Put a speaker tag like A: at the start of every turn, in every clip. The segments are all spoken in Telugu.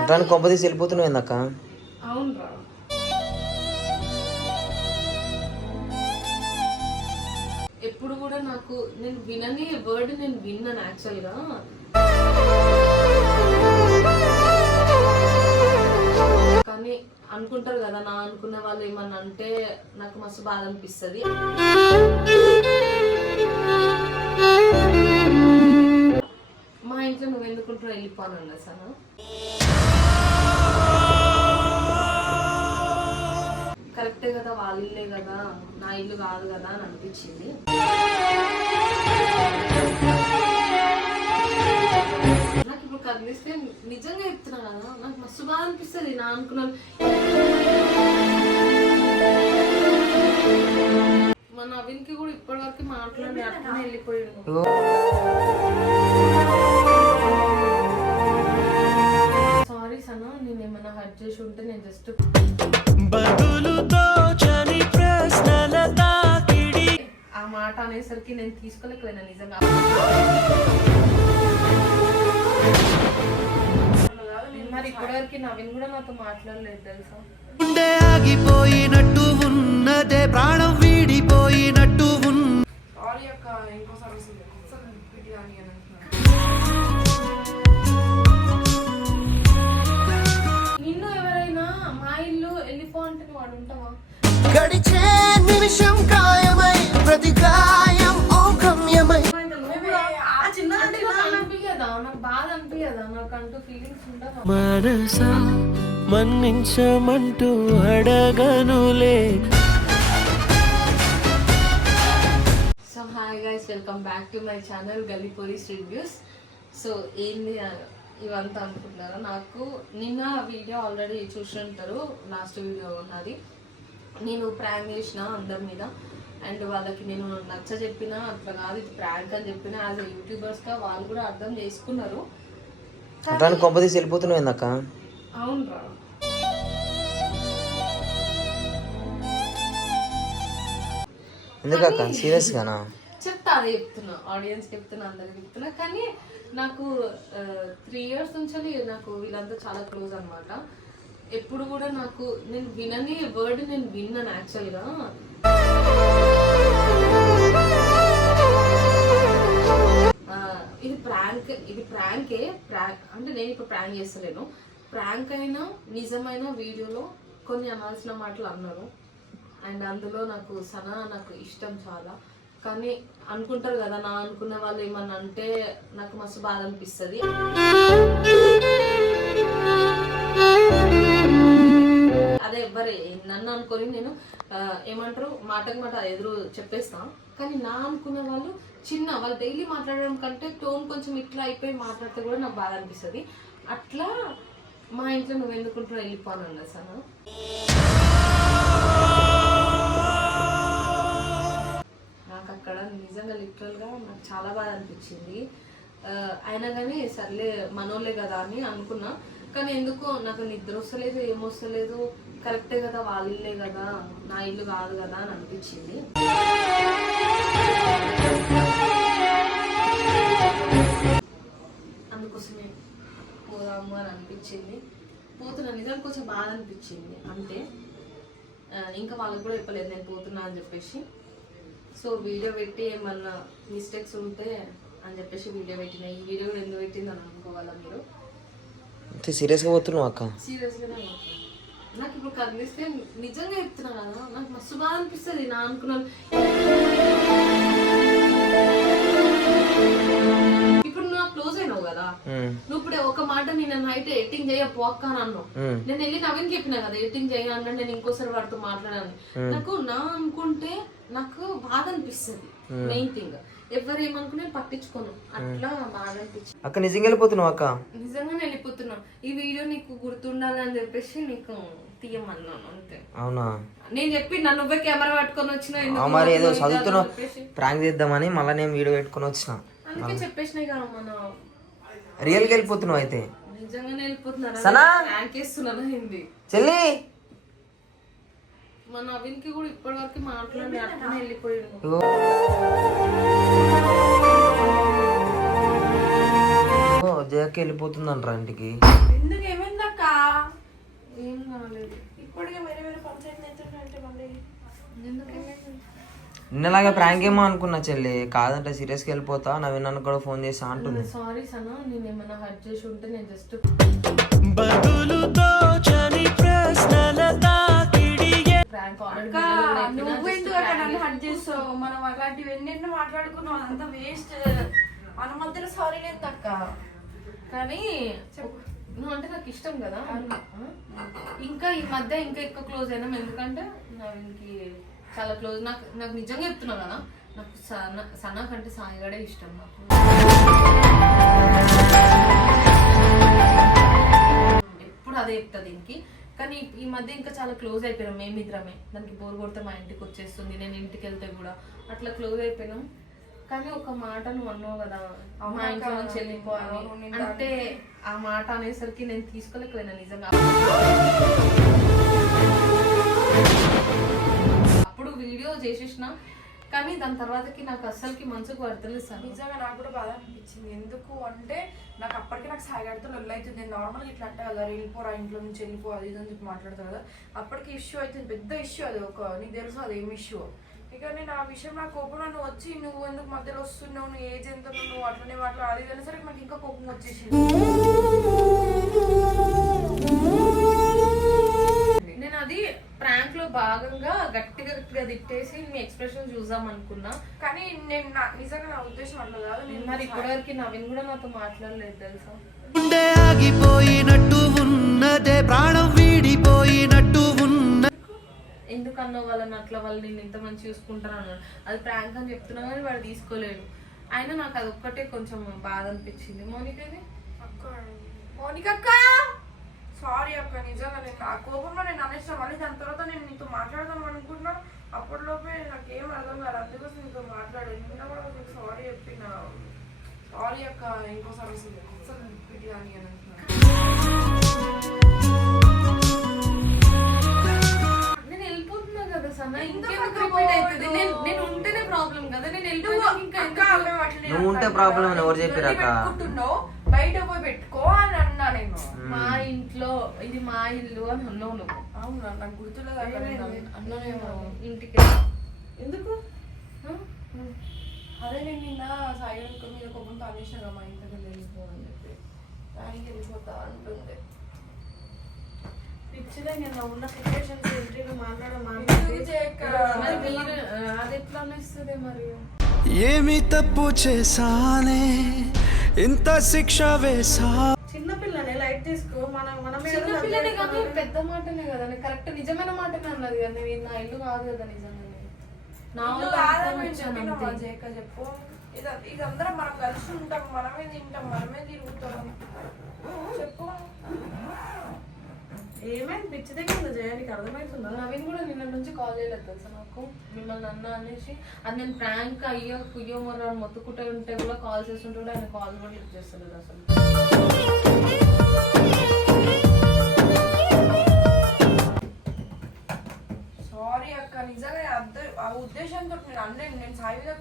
A: అట్లాంటి కొంప తీసి వెళ్ళిపోతున్నావు ఏందక్క?
B: ఎప్పుడు కూడా నాకు నేను వినని వర్డ్ నేను విన్నాను యాక్చువల్గా కానీ అనుకుంటారు కదా నా అనుకున్న వాళ్ళు ఏమన్నా అంటే నాకు మస్తు బాధ అనిపిస్తుంది. ఇంట్లో నువ్వు ఎందుకుంటున్నా వెళ్ళిపోను అన్నా కరెక్టే కదా వాళ్ళ ఇల్లే కదా నా ఇల్లు కాదు కదా అని అనిపించింది. నాకు ఇప్పుడు కదిలిస్తే నిజంగా చెప్తున్నా కదా నాకు మస్తు బాగా అనిపిస్తుంది. నా అనుకున్నాను. మా నవీన్కి కూడా ఇప్పటివరకు మాట్లాడి అట్లనే వెళ్ళిపోయాడు. హర్ట్ చేసి ఉంటే నేను జస్ట్ ఆ మాట అనేసరికి నేను తీసుకోలేకపోయినా నిజంగా. మరి ఇప్పటివరకు నవీన్ కూడా నాతో మాట్లాడలేదు తెలుసా?
C: ఆగిపోయినట్టు ఉన్నదే ప్రాణం వీడిపోయినట్టు ఉన్న
B: సారీ అక్క ఇంకోసారి వస్తుంది. ఉంటావా
C: గడిచే నిమిషం కాయమై ప్రతి గాయం ఓ గమ్యమై
B: నాకు అనిపించదా నాకు బాధ అనిపించదా నాకంటూ ఫీలింగ్స్ ఉండవా
C: మనస మన్నించమంటూ అడగనులే.
B: So hi guys welcome back to my channel గలీపోలీస్ reviews so ఏంది ఇవంతా అనుకుంటున్నారా? నాకు నిన్న వీడియో ఆల్రెడీ చూసి ఉంటారు లాస్ట్ వీడియో ఉన్నది నేను ప్రాంక్ చేసిన అందరి మీద. అండ్ వాళ్ళకి నేను నచ్చ చెప్పిన అట్లా కాదు ఇది ప్రాంక్ అని చెప్పిన యాజ్ యూట్యూబర్స్గా వాళ్ళు కూడా అర్థం చేసుకున్నారు.
A: అట్లాంటి కొంప తీసి వెళ్ళిపోతున్నావు ఏందక్క
B: అవునరా.
A: ఎందుకక్క? సీరియస్ గానా?
B: చెప్తా అదే చెప్తున్నా ఆడియన్స్ చెప్తున్నా అందరికి చెప్తున్నా. కానీ నాకు త్రీ ఇయర్స్ నుంచి నాకు వీళ్ళంతా చాలా క్లోజ్ అనమాట ఎప్పుడు కూడా నాకు నేను వినని వర్డ్ నేను విన్నాను యాక్చువల్గా ఇది ప్రాంక్ ఇది ప్రాంకే ప్రాంక్ అంటే నేను ఇప్పుడు ప్రాంక్ చేస్తలేను. ప్రాంక్ అయినా నిజమైన వీడియోలో కొన్ని అనాల్సిన మాటలు అన్నారు. అండ్ అందులో నాకు సనా నాకు ఇష్టం చాలా. కానీ అనుకుంటారు కదా నా అనుకున్న వాళ్ళు ఏమన్నా అంటే నాకు మస్తు బాధ అనిపిస్తుంది. అదే ఎవ్వరే నన్ను అనుకొని నేను ఏమంటారు మాటకు మాట ఎదురు చెప్పేస్తాను కానీ నా అనుకున్న వాళ్ళు చిన్న వాళ్ళు డైలీ మాట్లాడడం కంటే టోన్ కొంచెం ఇట్లా అయిపోయి మాట్లాడితే కూడా నాకు బాధ అనిపిస్తుంది. అట్లా మా ఇంట్లో నువ్వు ఎందుకుంటున్నావు వెళ్ళిపోను అన్న సార్ అక్కడ నిజంగా లిటరల్గా నాకు చాలా బాధ అనిపించింది. అయినా కానీ సర్లే మనోళ్ళే కదా అని అనుకున్నా. కానీ ఎందుకో నాకు నిద్ర వస్తలేదు ఏమొస్తలేదు కరెక్టే కదా వాళ్ళ ఇల్లే కదా నా ఇల్లు కాదు కదా అని అనిపించింది. అందుకోసమే పోదాము అని అనిపించింది. పోతున్నా నిజం కొంచెం బాధ అనిపించింది. అంతే ఇంకా వాళ్ళకి కూడా చెప్పలేదు నేను పోతున్నా అని చెప్పేసి. సో వీడియో పెట్టి ఏమన్నా మిస్టేక్స్ ఉంటే అని చెప్పేసి వీడియో పెట్టిన. ఈ వీడియో కూడా ఎందుకు పెట్టింది అని అనుకోవాలా మీరు?
A: సీరియస్గా పోతున్నావు అక్క.
B: సీరియస్గానే నాకు ఇప్పుడు కదిలిస్తే నిజంగా చెప్తున్నా కదా నాకు మస్తు బాగా అనిపిస్తుంది. నా అనుకున్నాను. నువ్వు ఇప్పుడు ఒక మాట నేను నైట్ ఎడిటింగ్ చేయ పోక్క అని అన్నావు. నేను వెళ్ళి నవీన్ చెప్పిన కదా ఎడిటింగ్ చేయాలన్నా నేను ఇంకోసారి వాడితో మాట్లాడాను నాకు నా అనుకుంటే నాకు బాధ అనిపిస్తుంది మెయిన్ థింగ్ ఎవరు ఏమనుకునే పట్టించుకోను. అట్లా బాధ అనిపించింది.
A: అక్క నిజంగా వెళ్ళిపోతున్నావు అక్క?
B: నిజంగానే వెళ్ళిపోతున్నా. ఈ వీడియో నీకు గుర్తుండాలని చెప్పేసి నీకు తీయమన్నాను అంతే.
A: అవునా?
B: నేను చెప్పి నన్ను నువ్వే కెమెరా పట్టుకొని వచ్చిన
A: మరి ఏదో చదువుతున్నావు. ప్రాంక్ చేద్దామని మళ్ళీ నేను వీడియో పెట్టుకొని వచ్చిన.
B: అందుకే చెప్పేసినాయి కదా మన
A: రియల్గా వెళ్ళిపోతున్నావు అయితే. సనా? చెల్లి!
B: మా నవీన్కి కూడా ఇప్పటివరకు మాట్లాడి అట్లనే వెళ్ళిపోయాడు.
A: జయక్క వెళ్ళిపోతుందంట్రా ఇంటికి.
B: ఎందుకు ఏమైంది అక్క కాలేదు.
D: ఇప్పటికే వేరే వేరే పంచాయతీ అవుతుంటే మళ్ళీ
B: ఎందుకు?
A: నిన్నలాగా ప్రాంక్ ఏమో అనుకున్నా చెల్లి. కాదంటే సీరియస్కి వెళ్ళిపోతా నవీన్ అన్న కూడా ఫోన్ చేసి అంటుంది.
B: సారీ సనా నేను ఏమైనా హర్ట్ చేసి ఉంటే నేను జస్ట్
D: నువ్వు ఎందుకు నన్ను చేస్తావు? మనం మాట్లాడుకున్నాం అదంతా వేస్ట్ మన మధ్యలో సారీ లేదు అక్క
B: కానీ నువ్వు అంటే నాకు ఇష్టం కదా? ఇంకా ఈ మధ్య ఇంకా ఎక్కువ క్లోజ్ అయినాం. ఎందుకంటే నవీన్కి చాలా క్లోజ్ నాకు నాకు నిజంగా చెప్తున్నా కదా నాకు సన సనా కంటే సాయిగడే ఇష్టం నాకు. ఎప్పుడు అదే చెప్తా దీనికి. కానీ ఈ- మధ్య ఇంకా చాలా క్లోజ్ అయిపోయినాం. మేమిద్దరమే. దానికి బోర్ కొడితే మా ఇంటికి వచ్చేస్తుంది. నేను ఇంటికి వెళ్తే కూడా. అట్లా క్లోజ్ అయిపోయినాం. కానీ ఒక మాట నువ్వు అన్నావు కదా. మా ఇంట్లో నుంచి వెళ్ళిపో అని
D: అవును, నేను
B: అంటే ఆ మాట అనేసరికి నేను తీసుకోలేకపోయినా నిజంగా. చేసేసిన కానీ దాని తర్వాతకి నాకు అస్సలకి మనసుకు పడతలేదు సార్.
D: నిజంగా నాకు కూడా బాధ అనిపించింది. ఎందుకు అంటే నాకు అప్పటికే నాకు సాయిగాడితో లొల్ అవుతుంది నేను నార్మల్గా ఇట్లా అంటే కదా వెళ్ళిపోరా ఇంట్లో నుంచి వెళ్ళిపో అది ఇది అని చెప్పి మాట్లాడుతారు కదా. అప్పటికి ఇష్యూ అవుతుంది పెద్ద ఇష్యూ అది. ఒక నీకు తెలుసు అది ఏం ఇష్యూ ఇక నేను ఆ విషయం నాకు కోపం నన్ను వచ్చి నువ్వు ఎందుకు మధ్యలో వస్తున్నావు? నువ్వు ఏజ్ ఎంత? నువ్వు అట్లనే మాట్లాడాలి అది ఇది అనేసరికి నాకు ఇంకా కోపం వచ్చేసింది.
B: నేను అది ప్రాంక్లో భాగంగా గట్టిగా గట్టిగా తిట్టేసి మీ ఎక్స్ప్రెషన్ చూద్దాం అనుకున్నా.
D: కానీ నేను నా నిజంగా నా ఉద్దేశం అట్లా కాదు. నేను
B: మరి ఇప్పటివరకు నవీన్ కూడా నాతో మాట్లాడలేదు తెలుసా?
C: గుండె ఆగిపోయినట్టు ఉన్నదే ప్రాణం వీడిపోయినట్టు ఉన్న
B: ఎందుకు అన్న వాళ్ళని? అట్లా వాళ్ళు నేను ఇంత మంచి చూసుకుంటాను అన్నాడు. అది ప్రాంక్ అని చెప్తున్నా కానీ వాడు తీసుకోలేడు. అయినా నాకు అది ఒక్కటే కొంచెం బాధ అనిపించింది. మౌనికది
D: అక్క. మౌనిక అక్క! సారీ అక్క నిజంగా నేను ఆ కోపంలో నేను అనేసిన మళ్ళీ దాని తర్వాత నేను నీతో మాట్లాడదాం అనుకున్నా అప్పటిలోపే నాకు ఏం అర్థం కాదు అందుకోసం నీతో మాట్లాడాను నిన్న కూడా నీకు సారీ చెప్పిన. సారీ అక్క ఇంకోసారి అసలు అసలు రిపీట్ కానీ అని
B: నేను వెళ్ళిపోతున్నా కదా సన్న
D: ఎందుకు
B: ఇంకెందుకు
D: అక్క
B: రిపీట్ అవుతుంది?
D: పోవద్దు?
B: నేను నేను ఉంటేనే ప్రాబ్లం కదా నేను ఇంకా
A: నువ్వు ఉంటే. అని ఎవరు
D: నువ్వు
A: చెప్పిరక్క?
D: పెట్టుకుంటున్నావు బయట పోయి పెట్టుకో అని అన్నా నేను
B: మా ఇంట్లో ఇది మా ఇల్లు అని అన్నావు నువ్వు.
D: అవునా? నాకు గుర్తులేదు అన్నానేమో
B: ఇంటికి.
D: ఎందుకు? అదే నేను నిన్న సాయి మీద కోపంతో అనేసిన కదా మా ఇంటికి వెళ్ళిపో అని చెప్పి. దానికి వెళ్ళిపోతా అంటుంది
E: పిచ్చిదే నేను ఉన్న సిచ్యువేషన్స్ ఏంటి? మాట్లాడ
B: అది ఎట్లా అనేస్తుంది మరి?
C: ఏమి తప్పు చేశానే? ఇంత శిక్ష వేసా
E: తీసుకో మన మన
B: చిన్న పిల్లని కానీ పెద్ద మాటనే కదా కరెక్ట్ నిజమైన మాటనే అన్నది కదా ఇది నా ఇల్లు కాదు కదా నిజంగా నా
D: ఇల్లు కాదని నేను చెప్పినా చెప్పు. ఇది ఇదందరం మనం కలిసి ఉంటాం మనమే తింటాం మనమే తిరుగుతాం. చెప్పు.
E: ఏమైంది? పిచ్చి దగ్గర చేయడానికి అర్థమవుతుందా
B: నవీన్ కూడా నిన్న నుంచి కాల్ చేయలేదు తెలుసా నాకు? మిమ్మల్ని అన్న అనేసి అది నేను ప్రాంక్ అయ్యో కుయ్యో మొర మొత్తుకుంటే ఉంటే కూడా కాల్ చేస్తుంటే కూడా ఆయన కాల్ కూడా లిఫ్ట్ చేస్తలేదు అసలు.
D: సారీ అక్క నిజంగా అర్థ ఆ ఉద్దేశంతో నేను అన్నేను నేను సాయి మీద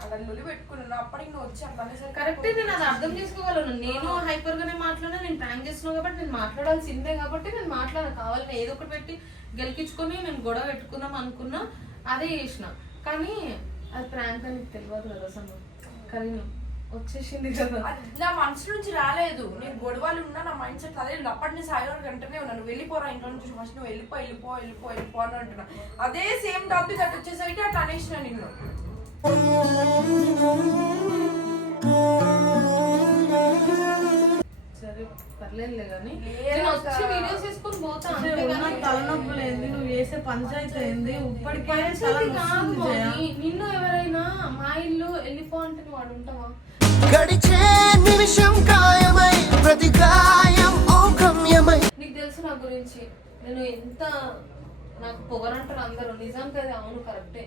D: అలా లొలి పెట్టుకున్నాను అప్పటికి నువ్వు వచ్చి అట్లా
B: కరెక్ట్ నేను అది అర్థం చేసుకోగలను. నేను హైపర్ గానే మాట్లాడినా నేను ప్రాంక్ చేస్తున్నాను కాబట్టి నేను మాట్లాడాల్సిందే కాబట్టి నేను మాట్లాడ కావాలని ఏదో ఒకటి పెట్టి గెలికించుకొని నేను గొడవ పెట్టుకుందాం అనుకున్నా అదే చేసిన. కానీ అది ప్రాంక్ అని తెలియదు కదా అసలు కానీ వచ్చేసింది కదా.
D: నా మనసు నుంచి రాలేదు. నేను గొడవలు ఉన్నా నా మైండ్ సెట్ అదే లేదు. అప్పటి నుంచి సాయిగారు గంటనే ఉన్నాను వెళ్ళిపోరా ఇంట్లో నుంచి ఫస్ట్ నువ్వు వెళ్ళిపో వెళ్ళిపో వెళ్ళిపో వెళ్ళిపో అని అంటున్నా. అదే సేమ్ టాపిక్ అటు వచ్చేసరికి అట్లా అనేసిన నిన్ను.
B: కానీ నేను. వచ్చి వీడియోస్ చేసుకొని పోతా
E: తలనొప్పులు ఏంది? నువ్వు చేసే పంచాయతీ ఏంది?
B: కాదు. నిన్ను ఎవరైనా మా ఇల్లు వెళ్ళిపో అంటే నువ్వు అడుంటావా
C: గడిచే నిమిషం కాయమై ప్రతి గాయం ఓ గమ్యమై
B: నీకు తెలుసు నా గురించి. నేను ఎంత నాకు పొగరంటారు అందరూ. నిజానికి అది అవును కరెక్టే.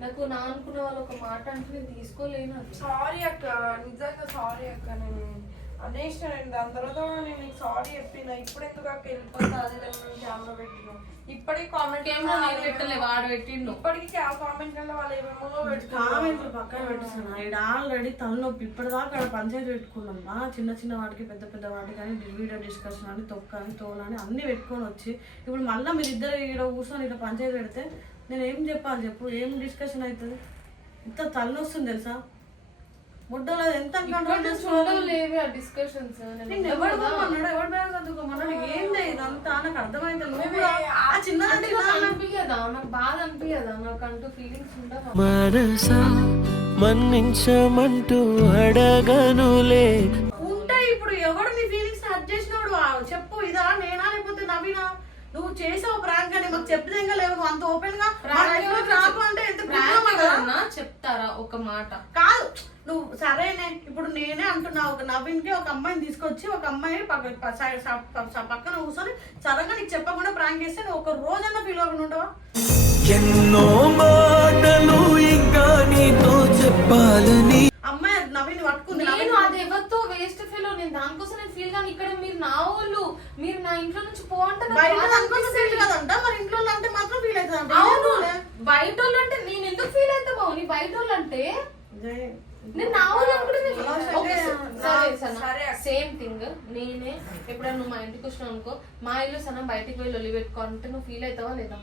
B: నాకు నా అనుకున్న వాళ్ళు ఒక మాట అంటే నేను తీసుకోలేను.
D: సారీ అక్క. నిజంగా సారీ అక్క నేను. నేను దాని తర్వాత నేను నీకు సారీ చెప్పిన. ఇప్పుడు ఎందుకు అక్క వెళ్ళిపోతా? అది కెమెరా పెట్టిన ఇప్పటికి కామెంట్
B: కెమెరా నేను పెట్టలే వాడు పెట్టిండు.
D: ఇప్పటికి కామెంట్ వాళ్ళు ఏమేమో
E: కామెంట్లు పక్కన పెట్టేసాను ఇక్కడ ఆల్రెడీ తలనొప్పి. ఇప్పటిదాకా అక్కడ పంచాయతీ పెట్టుకున్నాం. ఆ చిన్న చిన్న వాటికి పెద్ద పెద్ద వాటికి అని వీడియో డిస్కషన్ అని తొక్కని తోలని అన్ని పెట్టుకొని వచ్చి ఇప్పుడు మళ్ళీ మీరు ఇద్దరు ఇక్కడ కూర్చొని ఇక్కడ పంచాయతీ పెడితే నేను ఏం చెప్పాలి చెప్పు? ఏం డిస్కషన్ అవుతుంది? ఇంత తలనొస్తుంది తెలుసా? ముడ్డలో ఎంత కంట్రోల్ చేసుకోవాలి?
B: లేవే ఆ డిస్కషన్స్
E: నిన్ను ఎవడు కొమ్మన్నాడు? ఎవడు బ్యాగ్ చదువుకోమన్నాడు? ఏంది ఇదంతా? నాకు అర్థమైంది. నువ్వు ఆ చిన్నదాన్ని
B: అనిపించదా నాకు బాధ అనిపించదా నాకు అంటూ ఫీలింగ్స్ ఉండవా?
C: మనసా మన్నించమంటూ అడగనులే.
E: ఉంటాయి ఇప్పుడు ఎవడు నీ ఫీలింగ్స్ హర్ట్ చేసినప్పుడు ఆ చెప్పు ఇదా నేనా లేకపోతే నవీనా? నువ్వు చేసావు ప్రాంక్ అని మాకు చెప్తే ఇంకా లేవు. నువ్వు అంత ఓపెన్గా అంటే ఎంత
B: చెప్తారా ఒక మాట?
E: కాదు. నువ్వు సరేనే ఇప్పుడు నేనే అంటున్నా ఒక నవీన్కి ఒక అమ్మాయిని తీసుకొచ్చి ఒక అమ్మాయి పక్కన కూర్చొని సడన్గా నీకు చెప్పకుండా ప్రాంక్ చేస్తే నువ్వు ఒక రోజన్నా ఫీల్ అవ్వకుండా
C: ఎన్నో మాటలు ఇంకా నీతో చెప్పాలని
E: అమ్మాయి నవీన్ పట్టుకుంది
B: నేను అది ఎవరితో వేస్ట్ ఫెలో నేను దానికోసం నేను ఫీల్ గాను ఇక్కడ మీరు నా వాళ్ళు మీరు నా ఇంట్లో నుంచి పో అంటే నాకు
E: బయట
B: బాధ
E: అనుకున్న
B: అనిపిస్తుంది.
E: ఫీల్ కదంట మరి ఇంట్లో అంటే మాత్రం ఫీల్ అవుతుంది
B: అవును. బయట వాళ్ళు అంటే నేను ఎందుకు ఫీల్ అవుతా బావు నీ బయట వాళ్ళు అంటే నేను నా వాళ్ళు సరే సేమ్ థింగ్. నేనే ఎప్పుడైనా నువ్వు మా ఇంటికి వచ్చినావు అనుకో మా ఇల్లు సన్న బయటికి పోయి లొల్లి పెట్టుకో అంటే నువ్వు ఫీల్ అవుతావా లేదా?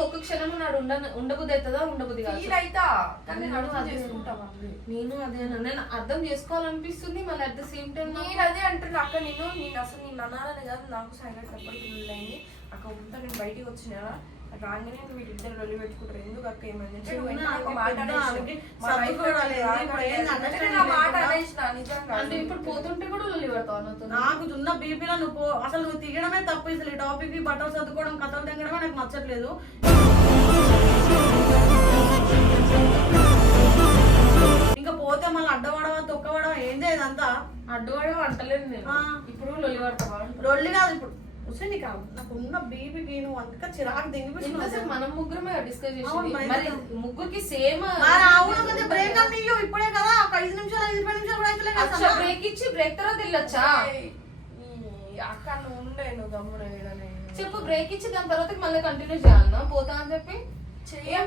B: ఒక్క క్షణం నాడు ఉండ ఉండబుద్ధి అవుతుందా? ఉండబుద్ధి కాదు.
D: నేను
B: అదే
D: చేసుకుంటావా?
B: నేను అదే అన్నా. నేను అర్థం చేసుకోవాలనిపిస్తుంది మళ్ళీ అట్ ద సేమ్ టైం
D: నేను అదే అంటున్నా. అక్క నేను నేను అసలు నేను అనాలని కాదు. నాకు సైలెంట్ ఎప్పటికీ అయింది అక్క ఉంతా నేను బయటికి వచ్చిన రాగానే వీటిద్దరు రొల్లి పెట్టుకుంటారు. ఎందుకు అక్క ఏమైంది అంటే నువ్వు వెంటనే ఒక మాట అనేసినావు. మా life లో
E: సర్దుకోవడాలి.
D: రాగానే
E: ఇప్పుడు
B: పోతుంటే కూడా లొల్లి పెడతావు
E: నాకు ఉన్న బీపీలో నువ్వు పో- అసలు నువ్వు తీయడమే తప్పు. అసలు ఈ టాపిక్ బట్టలు చదువుకోవడం కథలు తినడమే నాకు నచ్చట్లేదు. ఇంకా పోతే మళ్ళీ అడ్డవడమా తొక్కవడం ఏం చేయదంతా
B: అడ్డువాడు అంటలేదు. ఇప్పుడు లొల్లి పెడతావా.
E: రొల్లి కాదు ఇప్పుడు. వస్తే నీకు నాకు ఉన్న బీపీకి నువ్వు అంతగా చిరాకు దిగిపోతున్నావు
B: మనం ముగ్గురమే డిస్కస్ చేసి ముగ్గురికి సేమ్
E: అవును బ్రేక్ ఇయ్యు. ఇప్పుడే కదా ఒక ఐదు నిమిషాలు ఐదు పది నిమిషాలు కూడా సన్నా.
B: బ్రేక్ ఇచ్చి బ్రేక్ తర్వాత వెళ్ళొచ్చా
D: ఏయ్, ఈ అక్క నువ్వు ఉండే నువ్వు గమ్మున.
B: చెప్పు బ్రేక్ ఇచ్చి దాని తర్వాత మళ్ళీ కంటిన్యూ చేయాలన్నా పోతా అని చెప్పి?
D: చెయ్యం.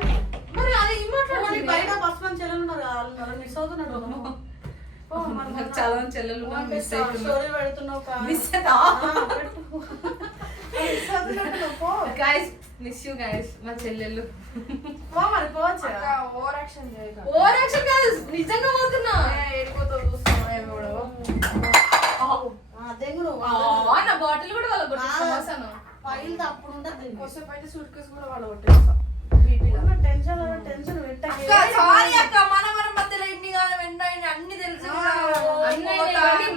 B: మరి అది ఏం
E: పోనీ
B: మాట్లాడుతుంది
E: బయట బస్ చెల్లెలు ఉన్నారు మిస్ మరి
B: నాకు చాలా మంది చెల్లెలు మిస్
E: పో.
B: గైస్ మిస్ యూ గైస్ మా చెల్లెళ్ళు
E: పో మరి పోవచ్చు?
D: అక్క ఓవర్ యాక్షన్ చేయక.
B: ఓవర్ యాక్షన్ కాదు నిజంగా పోతున్నా నా బాటిల్ కూడా వాళ్ళ కొట్టేసాను
E: ఫైల్ అప్పుడు ఉంటుంది
D: సూట్ కేసు కూడా వాళ్ళు కొట్టేస్తా.
E: టెన్షన్ టెన్షన్ పెట్టకి
D: సారీ అక్క మన కాలం ఎన్నో అయినా అన్ని తెలుసు.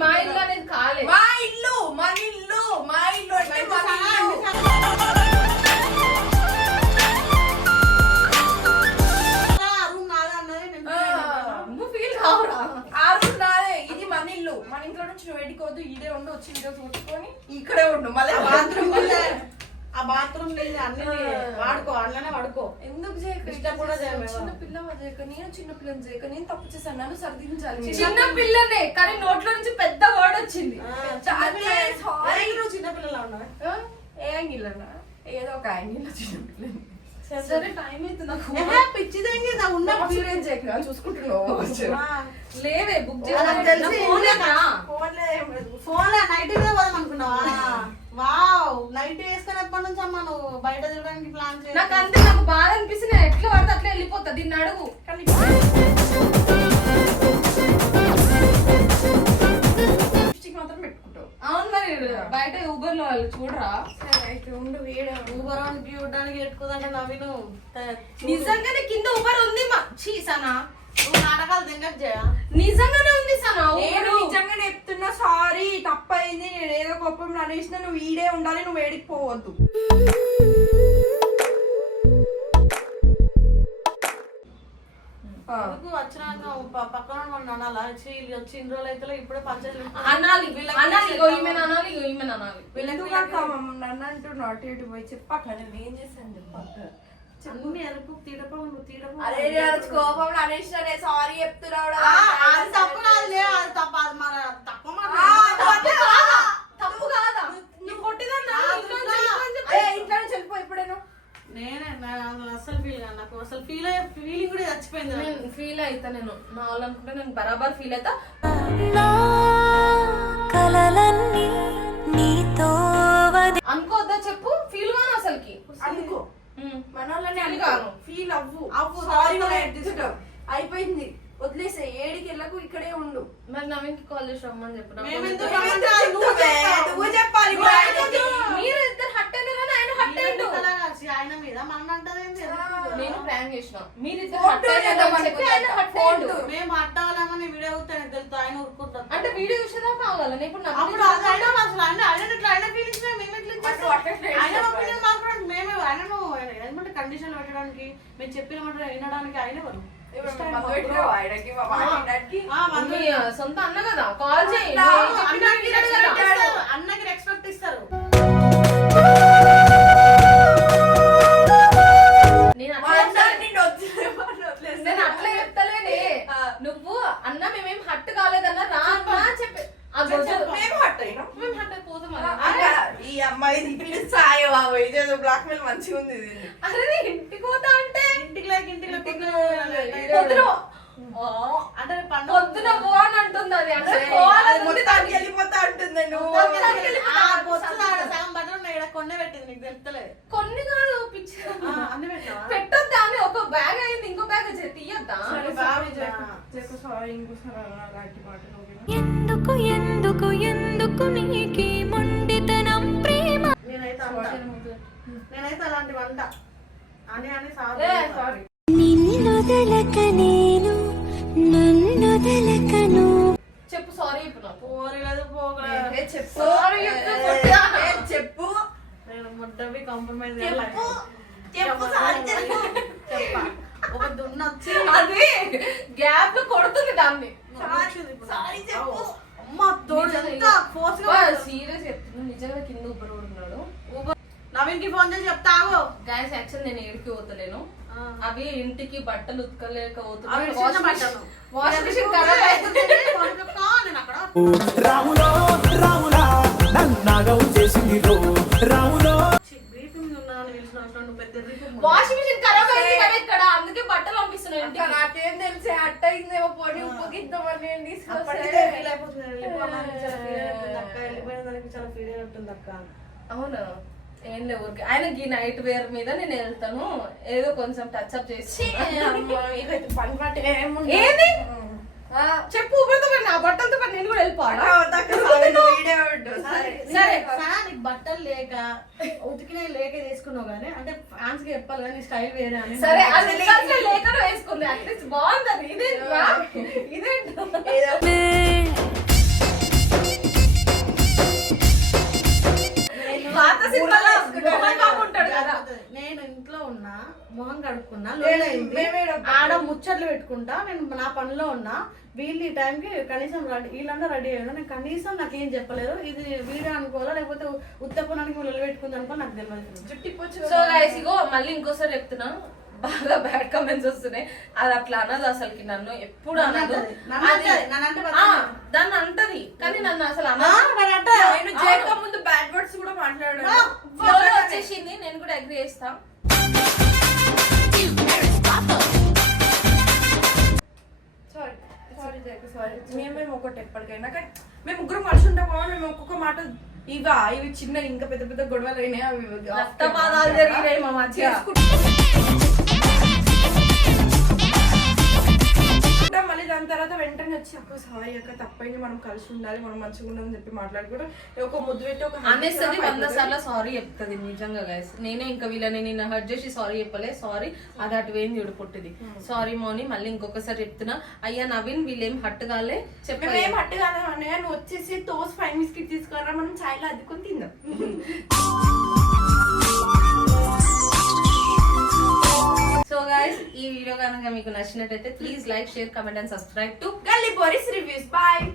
B: మా ఇల్లు అనేది కాలేదు.
D: మా ఇల్లు మన ఇల్లు మా ఇల్లు అంటే మన ఇల్లు.
B: నువ్వు ఫీల్ కావరా.
D: ఆరు నాదే. ఇది మన ఇల్లు. మన ఇంట్లో నుంచి నువ్వు వెళ్ళిపోద్దు ఇదే ఉండు వచ్చి వీడియో చూసుకొని ఇక్కడే ఉండు. మళ్ళీ
E: బాత్రూమ్ ఆ బాత్రూమ్ లేదు అన్ని వాడుకో అందులోనే వాడుకో.
D: ఎందుకు చేయక?
E: ఇష్టం కూడా చేయలేవా?
D: చిన్న పిల్లవ చేయక? నేను చిన్న పిల్లని చేయక. నేను తప్పు చేశాను. నన్ను సరిదించాలి.
B: చిన్న పిల్లనే కానీ నోట్లో నుంచి పెద్ద వర్డ్ వచ్చింది.
E: చిన్నపిల్లలా ఉన్నావా?
D: ఆ? ఏ యాంగిల్ అన్నా? ఏదో ఒక యాంగిల్ చిన్న పిల్లని.
B: సరే. టైం అవుతుంది
E: ఉన్న
D: ఉన్న చూసుకుంటున్నావు.
B: లేవే బుక్
E: లేదు. ఫోన్లే నైట్ మీద పోదాం అనుకున్నావా? వావ్ నైట్ వేసుకొని ఎప్పటి నుంచి అమ్మా నువ్వు? బయట తిరగడానికి ప్లాన్ చేసి
B: నాకు అంతే నాకు బాధ అనిపిస్తుంది. నేను ఎట్లా పడితే అట్లా వెళ్ళిపోతా. దీన్ని అడుగు.
D: కానీ లిప్స్టిక్ మాత్రం పెట్టుకుంటావు.
B: అవును మరి బయట ఊబర్లో వాళ్ళు చూడరా?
D: సరే అయితే ఉండు వేడే
E: ఊబరానికి చూడడానికి పెట్టుకుందంటే నవ్విను.
B: నిజంగానే కింద ఊబర్ ఉంది మా చీ నిజంగానే ఉంది సనా
D: నేను నిజంగానే చెప్తున్నా సారీ తప్పైంది. నేను ఏదో కోపం అనేసిన నువ్వు ఈడే ఉండాలి నువ్వు వేడికి పోవద్దు.
E: వచ్చినాక పక్కన వాళ్ళు అనాలా? వీళ్ళు వచ్చి ఇన్ని రోజులు అయితే ఇప్పుడే పంచాయతీ
B: అనాలి. అనాలి. ఈమెను అనాలి ఈమెను అనాలి.
D: ఎందుకు అక్క? మమ్మల్ని నన్ను అంటూ నాటు ఇటు పోయి చెప్పాక నేను ఏం చేశాను చెప్పాక
E: అన్ని నువ్వు తీడపో
D: అరే నేను అది కోపంలో అనేసిన సారీ చెప్తున్నావు
E: అది తప్పు కాదులే అది తప్పు అది మన
D: తప్పు కాదా?
B: తప్పు కాదా?
D: నువ్వు కొట్టిదన్నా? ఇంట్లో నుంచి. వెళ్ళిపో ఇప్పుడేను.
E: నేనే అసలు ఫీల్ కాదు నాకు. అసలు ఫీల్ అయ్యే ఫీలింగ్ కూడా చచ్చిపోయింది.
B: నేను ఫీల్ అవుతా నేను. నా వాళ్ళు అనుకుంటే నేను బరాబర్ ఫీల్ అవుతా అనుకోవద్దా చెప్పు? ఫీల్ కాను అసలుకి.
D: అనుకో.
B: ఉమ్.
D: మన వాళ్ళని
B: Feel
D: అనుకో
B: కాను.
D: ఫీల్ అవ్వు.
E: అవ్వు,
D: అయిపోయింది. వదిలేసే. ఏడికి వెళ్ళకు ఇక్కడే ఉండు.
B: మరి నవీన్కి కాల్ చేసి రమ్మని చెప్పు. నాకు
E: మేమెందుకు
B: కొంచెం-
E: రమ్మంటావు? నువ్వు
D: చెప్పాలి.
B: మీరు ఇద్దరు హట్ అయినారని ఆయన హట్ అయ్యిండు
E: ఆయన మీద. మన అంటదేంటి
B: నేను ప్లాన్ చేసిన. మీరిద్దరు హట్.
E: మేము అట్టాలేమని వీడియో అవుతాను తెలుసు ఆయన ఊరుకుంటాం
B: అంటే వీడియో చూసేదాకా ఇప్పుడు నాకు
E: అప్పుడు అసలు ఆయన ఆయన ఇట్లా ఆయన ఫీలింగ్స్ మేము ఎట్లా? ఆయన. ఒపీనియన్ మేమే ఆయనను ఏమంటే కండిషన్ పెట్టడానికి మేము చెప్పిన మాట వినడానికి ఆయన ఎవరు?
B: సొంత అన్న కదా. కాల్ చేయి.
E: అన్నకి రెస్పెక్ట్. ఇస్తారు.
F: ఎందుకు ఎందుకు ఎందుకు నీకి మొండితనం ప్రేమ?
E: నేనైతే నేనైతే అలాంటి వంట. అని అని సార్.
D: సారీ
F: నిన్నొదలక నేను నన్నొదలక
B: చెప్పు సారీ ఇప్పుడు
E: పోరలేదు
D: చెప్పు. ఏ, చెప్పు.
E: నేను ముద్దవి కాంప్రమైజ్
D: చెప్పు. చెప్పు సారీ చెప్పు.
E: చెప్పా. ఒక దున్న వచ్చి
B: అది గ్యాప్లో కొడుతుంది దాన్ని.
D: సారీ చెప్పు.
E: అమ్మ తోడు ఎంత ఫోర్స్గా
B: సీరియస్ నిజంగా కింద ఊపర్ ఉన్నాడు
E: నవీన్కి ఫోన్ చేసి చెప్తావు
B: గాయస్ యాక్చువల్ నేను ఏడికి పోతలేను. అవి ఇంటికి బట్టలు ఉతకలేక
E: అవి చిన్న బట్టలు.
B: వాషింగ్ మిషన్ ఖరాబ్ అవుతుంది
C: రాములో రాములా చేసింది రాములో.
B: వాషింగ్ ఇక్కడ? అందుకే బట్టలు పంపిస్తున్నాను
D: నాకేం తెలిసే అట్ట అయిందేమో పోనీ నేను
E: చాలా ఫీల్ అయినట్టుంది అక్క
B: అవును? ఏం లేవు ఊరికే. ఆయనకి నైట్ వేర్ మీద నేను వెళ్తాను. ఏదో కొంచెం టచ్ అప్ చేసి
D: పని పట్టుగా ఏముంది
B: ఏంది? చెప్పు ఊపిరితో పడి నా బట్టలతో పడి నేను కూడా వెళ్ళిపోవాలా?
E: సరే నీకు బట్టలు లేక ఉతికిన లేక తీసుకున్నావు కానీ అంటే ఫ్యాన్స్కి చెప్పాలి కానీ స్టైల్ వేరే అని.
B: సరే అది లేఖను వేసుకుంది అట్లీస్ట్ బాగుంది అది. ఇదేంట్రా ఇదేంట్రా పాత సినిమాలో ఉంటాడు కదా.
E: మొహం కడుక్కున్నా ఆడ ముచ్చట్లు పెట్టుకుంటా నేను నా పనిలో ఉన్నా. వీళ్ళు ఈ టైంకి కనీసం రెడీ వీళ్ళంతా రెడీ అయ్యారు. నేను కనీసం నాకు ఏం చెప్పలేదు. ఇది వీడియో అనుకోవాలా లేకపోతే ఉత్తపునానికి వీళ్ళు పెట్టుకుంది అనుకో నాకు తెలియదు.
D: జుట్టిపోచ్చు
B: సో గైస్ ఇగో మళ్ళీ ఇంకోసారి చెప్తున్నా. బాగా బ్యాడ్ కమెంట్స్ వస్తున్నాయి. అది అట్లా అనదు అసలుకి నన్ను ఎప్పుడు అనదు. దాన్ని అంటది. కానీ నన్ను అసలు
D: నేను చేయక ముందు బ్యాడ్ వర్డ్స్ కూడా మాట్లాడాను.
B: వచ్చేసింది నేను కూడా అగ్రి చేస్తా.
D: సారీ సారీ మేమేం ఒకటి ఎప్పటికైనా కానీ మేము ముగ్గురు మనిషి ఉంటాం కాబట్టి మేము ఒక్కొక్క మాట ఇవా ఇవి చిన్న ఇంకా పెద్ద పెద్ద గొడవలు అయినాయి అవి
B: రక్తపాతాలు జరిగినాయి మా మధ్య.
D: వచ్చి అక్క సారీ అక్క తప్పైంది మనం కలిసి ఉండాలి మనం మంచిగా ఉండాలని చెప్పి మాట్లాడుకుంటాం ఒక ముద్దు పెట్టి ఒక
B: అనేస్తుంది వంద. సార్లు సారీ చెప్తుంది నిజంగా గైస్ నేనే ఇంకా వీళ్ళని నిన్న హర్ట్ చేసి సారీ చెప్పలే. సారీ అది అటు వేయింది చూడు పుట్టిది. సారీ మోని మళ్ళీ ఇంకొకసారి చెప్తున్నా. అయ్యా నవీన్ వీళ్ళేం హట్ కాలే? చెప్పే
D: మేమేం హట్టుగానే అన్నయ్య. నువ్వు వచ్చేసి తోస్ ఫైవ్ బిస్కెట్ తీసుకురా మనం చాయ్లో అద్దుకొని తిందాం.
B: సో గైస్ ఈ వీడియో కనుక మీకు నచ్చినట్టయితే please like share comment and subscribe to
D: గల్లీ బోరిస్ రివ్యూస్ బాయ్